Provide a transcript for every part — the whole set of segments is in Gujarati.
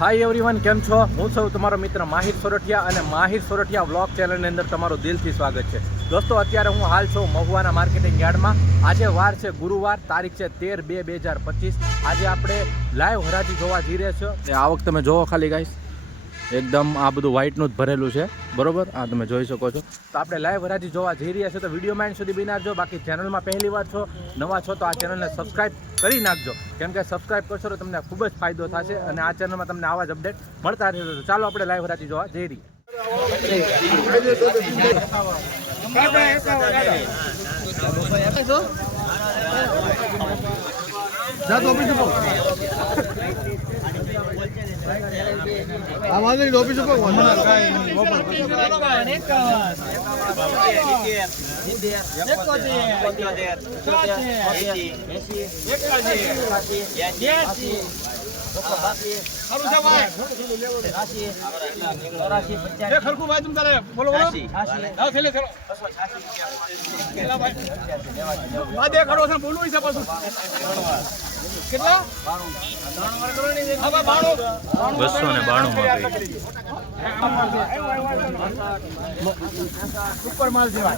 હાય એવરીવન કેમ છો? હું છું તમારો મિત્ર માહિર સોરઠિયા અને માહિર સોરઠિયા વ્લોગ ચેનલની અંદર તમારું દિલથી સ્વાગત છે. દોસ્તો, અત્યારે હું હાલ છું મહુવાના માર્કેટિંગ યાર્ડમાં. આજે વાર છે ગુરુવાર, તારીખ છે તેર બે બે હજાર પચીસ. આજે આપણે લાઈવ હરાજી જોવા જઈ રહ્યા છો આ વખતે તમે જોવો ખાલી ગાઈસ એકદમ આ બધું વ્હાઇટનું જ ભરેલું છે. બરોબર? આ તમે જોઈ શકો છો. તો આપણે લાઈવ હરાજી જોવા જઈ રહ્યા છે તો વિડીયોમાં એન્ડ સુધી બી નાખજો બાકી ચેનલમાં પહેલી વાર છો નવા છો તો આ ચેનલને સબસ્ક્રાઈબ કરી નાખજો. કેમ કે સબસ્ક્રાઇબ કરશો તો તમને ખૂબ જ ફાયદો થશે અને આ ચેનલમાં તમને આવા જ અપડેટ મળતા રહેશે. તો ચાલો આપણે લાઈવ હરાજી જોવા જઈ રહીએ. આમાં ઓફિસ ઉપર વાંધો ખરખું ઓફિસ ઉપર વાંધો બોલો બોલો. થેલે ભાઈ આ દે ખરો. બોલવું છે પાછું. બાણું. બસો સુપર માલ જેવા.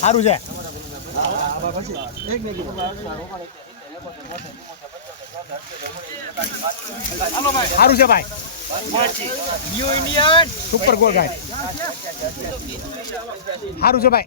સારું છે. સારું છે ભાઈ. ન્યુ ઇન્ડિયન સુપર ગોળ ગાય સારું છે ભાઈ.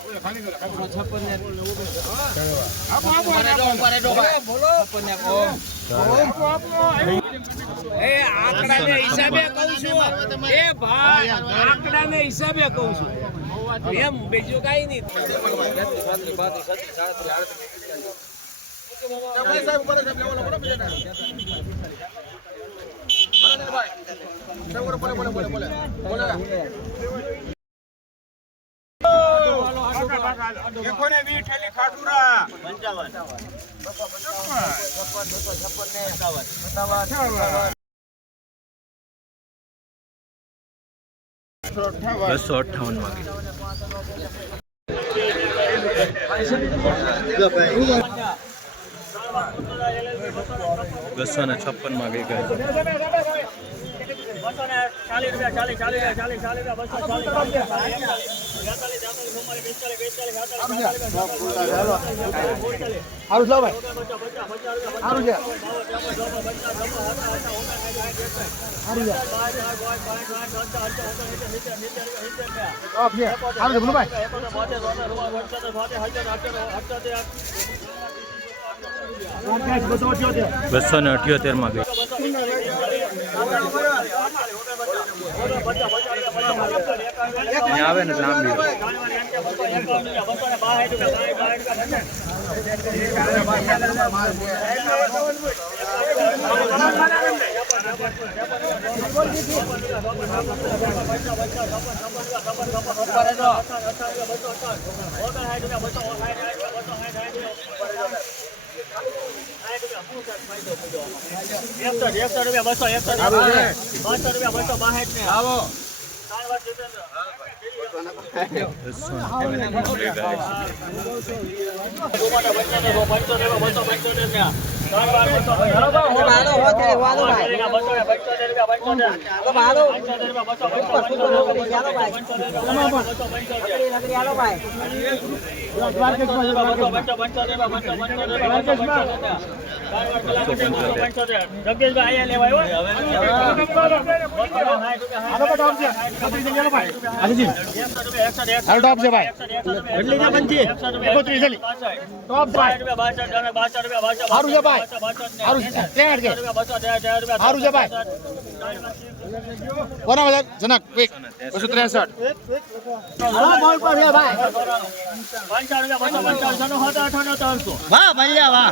નેચરલ હિસાબે કહું છું આંકડાને હિસાબે કહું છું એમ બીજું કઈ નહીં બસો અઠ્ઠાવનમાં બસો ને છપ્પનમાં ગઈ ગયા સારું છે ભાઈ સારું છે સારું છે ટોપ છે સારું છે બોલો બસો ને ગઈ ને લાંબી રૂપિયા ચાલીસ ચાલીસ રૂપિયા બસો રૂપિયા બસો બાસઠ બસો ને ગાય જગદીશભાઈ અહીંયા આનો તો ટોપ છે છત્રીસ જગ્યાનો ને અઠ્યોતેરમાં ગઈ. આવે ને છે પંચી બસો એલી ટોપ ભાઈ. સારું છે ભાઈ સારું છે ત્રેસઠ સારું છે ભાઈ કોના બધા જનક ક્વિક બસો ત્રેસઠ વાહ. ભૈયા વાહ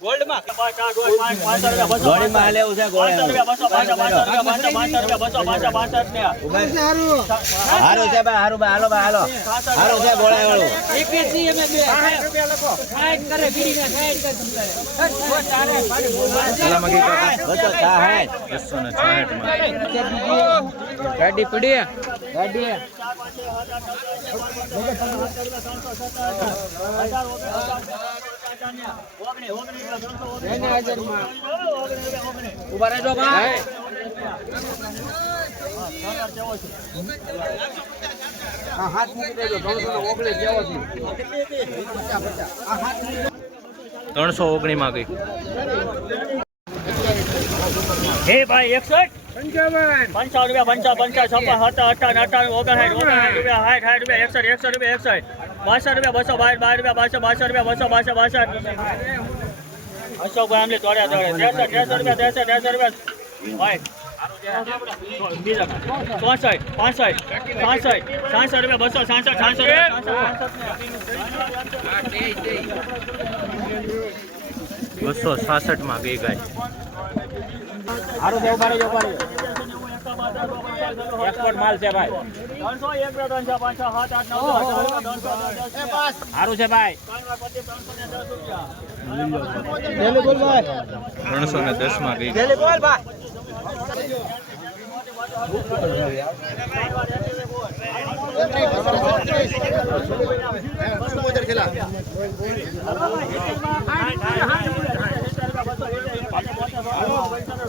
બે ગોળીમાં હાલે એવું છે હારું છે ભાઈ હારું ભાઈ હાલો ભાઈ હાલો હારું છે ગોળા વાળું ગાડી પડી ગાડી ઊભા રહેજો ભાઈ ત્રણસો ઓગણીસ જેવો ત્રણસો ઓગણી માંગી હે ભાઈ એકસઠ? પંચાવન. રૂપિયા પંચાવન પંચાવન છપ્પન સત્તર અઠાવન અઠાવન ઓગણસાઠ ઓગણસાઠ રૂપિયા સાઠ સાઠ રૂપિયા એકસઠ એકસઠ રૂપિયા એકસઠ. બાસઠ રૂપિયા બસો બાર બાર રૂપિયા બાસઠ બાસઠ રૂપિયા બસો બાસઠ. બાસઠ અશોકભાઈ આમલી તોડ્યા તોડે ત્રેસઠ ત્રેસઠ રૂપિયા ત્રેસઠ ત્રેસઠ રૂપિયા. ભાઈ. ચોસઠ પાસઠ સાસઠ સાસઠ રૂપિયા બસો સાસઠ સાસઠ બસો સાસઠમાં માંગી ગાય. હારું છે ઊભા રહેજો ઊભા એક્સપોર્ટ માલ છે ભાઈ હારું છે ભાઈ ત્રણસો ને દસ માંગી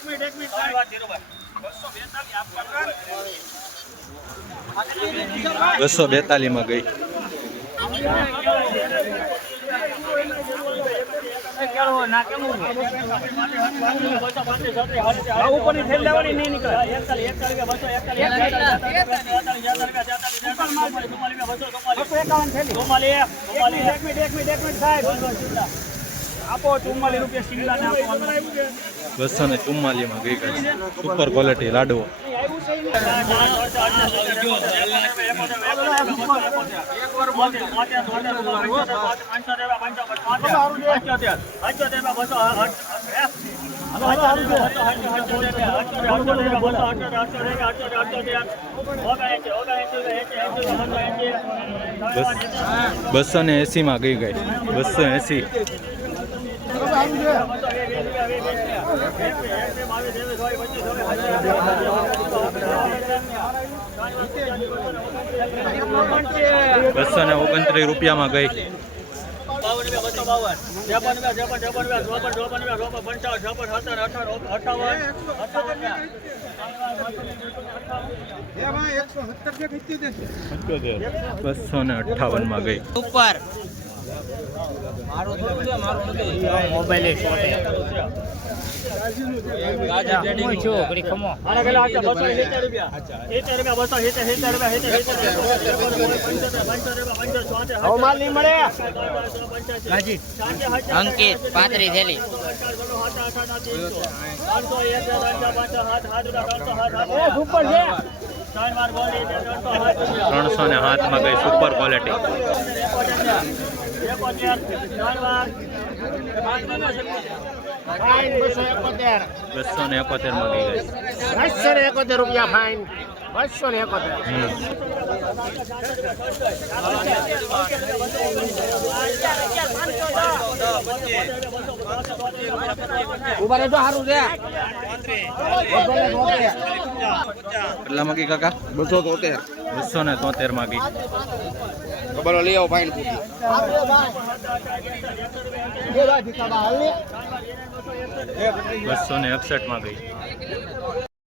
ને પંચાણું માંગી બસો બેતાલીસમાં ગઈ ઉપરની થેલ લેવાની નહીં નીકળે આપો ચુમ્માલીસ રૂપિયા સિંગલા આપો બસો ને ચુમ્માલીસમાં ગઈ ગાય સુપર ક્વોલિટી લાડવો. બસો ને એસી માં ગઈ ગઈ બસો એસી બસો ને ઓગણત્રીસ રૂપિયામાં ગઈ. બસો અઠાવન અઠાવન અઠાવન ને અઠ્ઠાવનમાં ગઈ. આના સિત્તેર માલ નહીં મળે અંકિત પાંત્રી થેલી ત્રણસો ને સાતમાં ગઈ સુપર ક્વોલિટી બસો ને એકોતેરમાં ગઈ ગઈ. બસો એકોતેર રૂપિયા ફાઈન બસો ને એકોતેર. ઊભા રહેજો સારું છે. કેટલા માં કાકા? બસો તોતેર. બસો ને તોતેર માગી ખબર લઈ આવો ફાઈન બસો ને એકસઠમાં ગઈ